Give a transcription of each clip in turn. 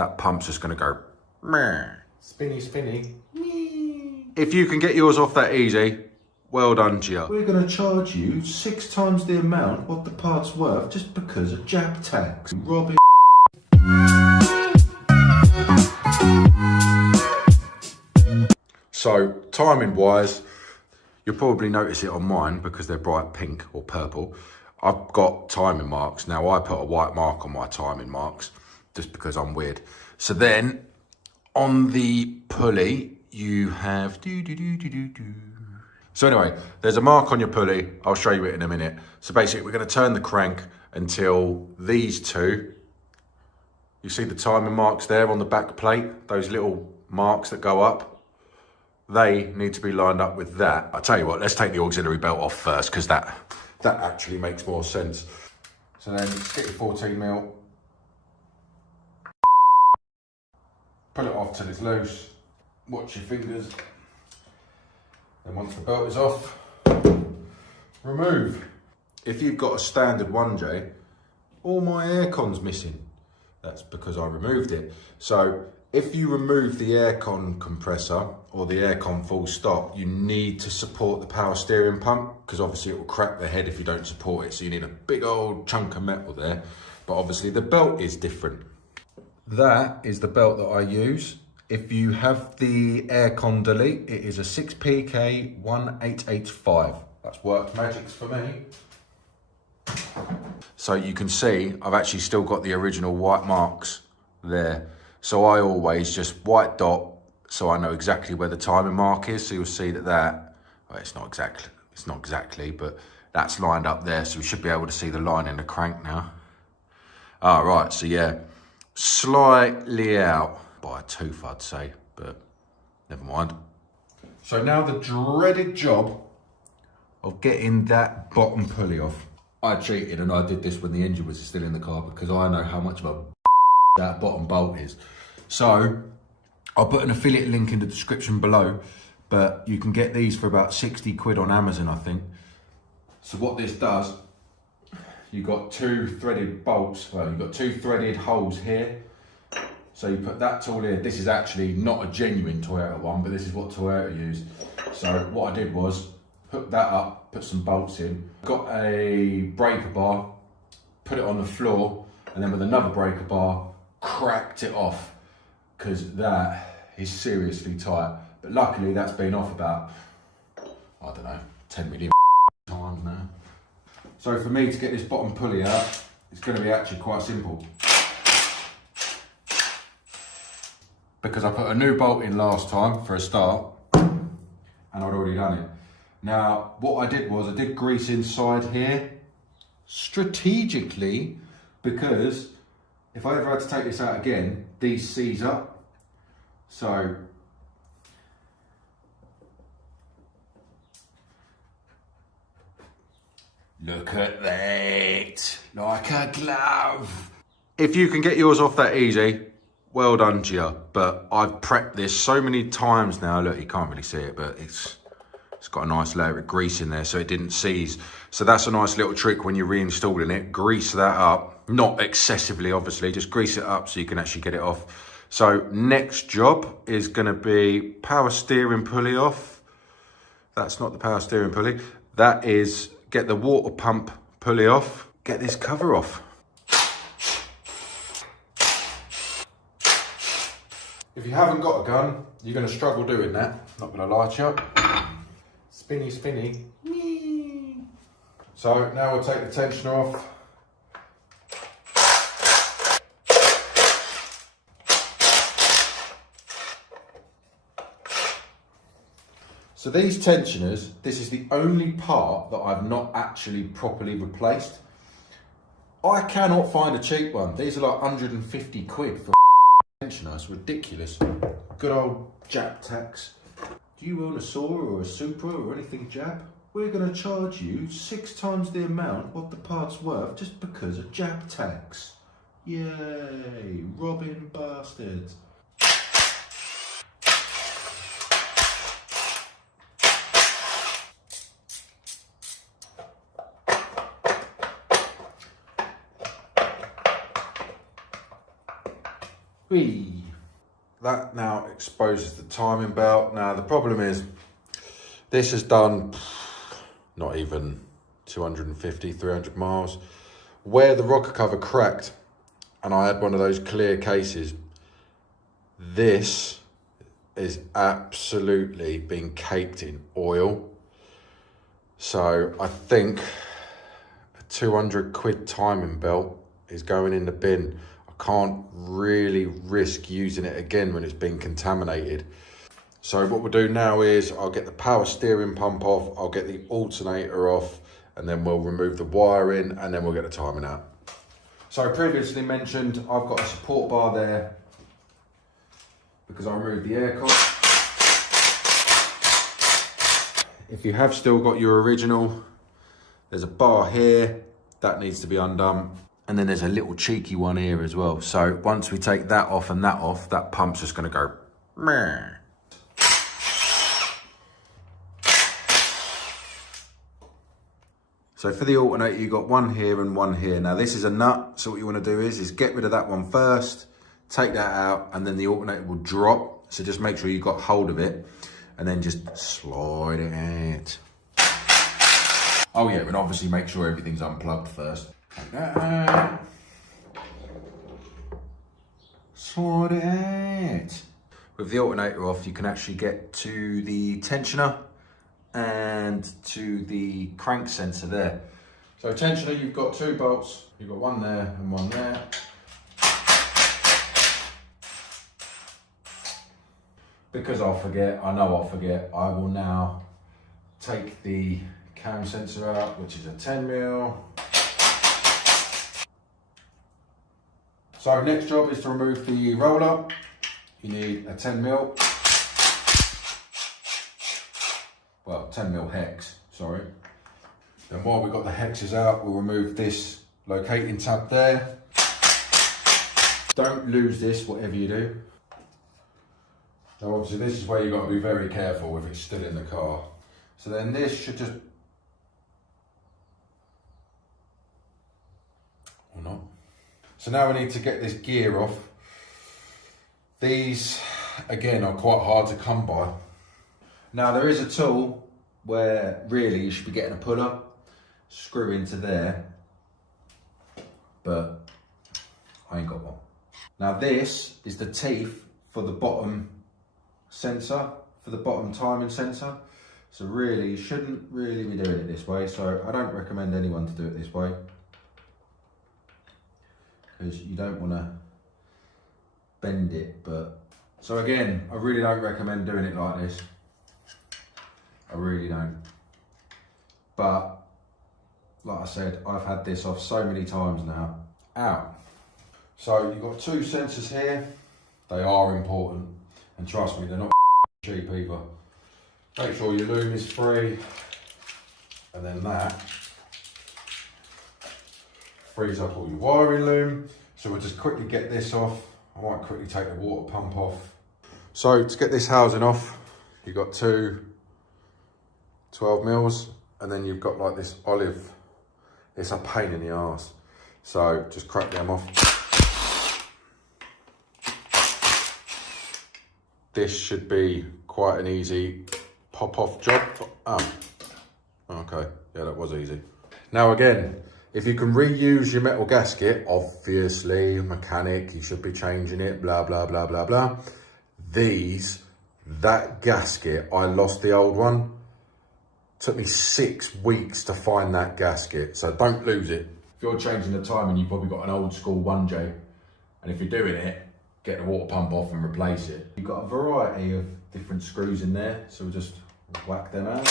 that pump's just gonna go meh. Spinny, spinny. If you can get yours off that easy, well done to you. We're going to charge you 6 times the amount what the part's worth just because of jab tax. Robbing. So, timing wise, you'll probably notice it on mine because they're bright pink or purple. I've got timing marks. Now, I put a white mark on my timing marks just because I'm weird. So then, on the pulley, you have So anyway, there's a mark on your pulley. I'll show you it in a minute. So basically, we're going to turn the crank until these two, you see the timing marks there on the back plate, those little marks that go up, they need to be lined up with that. I'll tell you what, let's take the auxiliary belt off first because that actually makes more sense. So then just get your 14mm, pull it off till it's loose, watch your fingers. And once the belt is off, remove. If you've got a standard 1J, all my aircon's missing. That's because I removed it. So if you remove the aircon compressor or the aircon full stop, you need to support the power steering pump because obviously it will crack the head if you don't support it. So you need a big old chunk of metal there. But obviously the belt is different. That is the belt that I use. If you have the aircon delete, it is a 6PK1885. That's worked magics for me. So you can see, I've actually still got the original white marks there. So I always just white dot, so I know exactly where the timing mark is. So you'll see that, well, it's not exactly, but that's lined up there. So we should be able to see the line in the crank now. All right, so yeah, slightly out. By a tooth, I'd say, but never mind. So now the dreaded job of getting that bottom pulley off. I cheated and I did this when the engine was still in the car because I know how much of a that bottom bolt is. So I'll put an affiliate link in the description below, but you can get these for about 60 quid on Amazon, I think. So what this does, you've got 2 threaded bolts, well, you've got 2 threaded holes here. So you put that tool here. This is actually not a genuine Toyota one, but this is what Toyota used. So what I did was hook that up, put some bolts in, got a breaker bar, put it on the floor, and then with another breaker bar, cracked it off because that is seriously tight. But luckily that's been off about, I don't know, 10 million times now. So for me to get this bottom pulley out, it's going to be actually quite simple. Because I put a new bolt in last time for a start and I'd already done it. Now, what I did was I did grease inside here strategically because if I ever had to take this out again, these seize up. So, look at that, like a glove. If you can get yours off that easy, well done to you, but I've prepped this so many times now. Look, you can't really see it, but it's got a nice layer of grease in there so it didn't seize. So that's a nice little trick when you're reinstalling it. Grease that up, not excessively obviously, just grease it up so you can actually get it off. So next job is gonna be power steering pulley off. That's not the power steering pulley. That is get the water pump pulley off, get this cover off. If you haven't got a gun, you're going to struggle doing that. Not going to lie to you. Spinny, spinny. So now we'll take the tensioner off. So these tensioners, this is the only part that I've not actually properly replaced. I cannot find a cheap one. These are like 150 quid for tensioner. It's ridiculous. Good old jab tax. Do you own a Saw or a Supra or anything jab? We're going to charge you 6 times the amount what the part's worth just because of jab tax. Yay, robbing bastards. Whee! That now exposes the timing belt. Now the problem is, this has done not even 250, 300 miles. Where the rocker cover cracked, and I had one of those clear cases, this is absolutely been caked in oil. So I think a 200 quid timing belt is going in the bin. I can't really risk using it again when it's been contaminated. So what we'll do now is I'll get the power steering pump off, I'll get the alternator off, and then we'll remove the wiring, and then we'll get the timing out. So previously mentioned, I've got a support bar there because I removed the air cock. If you have still got your original, there's a bar here that needs to be undone. And then there's a little cheeky one here as well. So once we take that off and that off, that pump's just gonna go meh. So for the alternator, you've got one here and one here. Now this is a nut, so what you wanna do is get rid of that one first, take that out, and then the alternator will drop. So just make sure you've got hold of it, and then just slide it out. Oh yeah, and obviously make sure everything's unplugged first. Like that. Slide it out. With the alternator off, you can actually get to the tensioner and to the crank sensor there. So tensioner, you've got two bolts. You've got one there and one there. Because I'll forget, I know I'll forget, I will now take the cam sensor out, which is a 10mm. So next job is to remove the roller. You need a 10mm. Well, 10mm hex, sorry. Then while we've got the hexes out, we'll remove this locating tab there. Don't lose this, whatever you do. Now obviously this is where you've got to be very careful if it's still in the car. So then this should just, or not. So now we need to get this gear off. These, again, are quite hard to come by. Now there is a tool where really you should be getting a puller, screw into there, but I ain't got one. Now this is the teeth for the bottom sensor, for the bottom timing sensor. So really, you shouldn't really be doing it this way. So I don't recommend anyone to do it this way, because you don't want to bend it. But so again, I really don't recommend doing it like this. I really don't. But like I said, I've had this off so many times now. Out. So you've got two sensors here. They are important, and trust me, they're not cheap either. Make sure your loom is free, and then that frees up all your wiring loom. So we'll just quickly get this off. I might quickly take the water pump off. So to get this housing off, you've got two 12mm, and then you've got like this olive. It's a pain in the arse. So just crack them off. This should be quite an easy pop off job. Oh, okay, yeah, that was easy. Now again, if you can reuse your metal gasket, obviously, mechanic, you should be changing it, blah, blah, blah, blah, blah. That gasket, I lost the old one. Took me 6 weeks to find that gasket, so don't lose it. If you're changing the timing, you've probably got an old school 1J, and if you're doing it, get the water pump off and replace it. You've got a variety of different screws in there, so we'll just whack them out.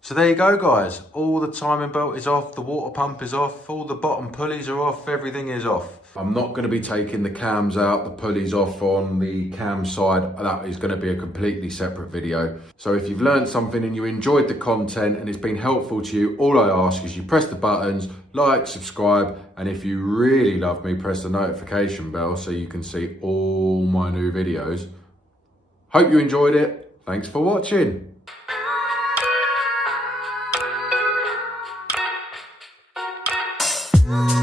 So there you go, guys. All the timing belt is off, the water pump is off, all the bottom pulleys are off, everything is off. I'm not going to be taking the cams out, the pulleys off on the cam side. That is going to be a completely separate video. So if you've learned something and you enjoyed the content and it's been helpful to you, all I ask is you press the buttons, like, subscribe, and if you really love me, press the notification bell so you can see all my new videos. Hope you enjoyed it. Thanks for watching. Oh,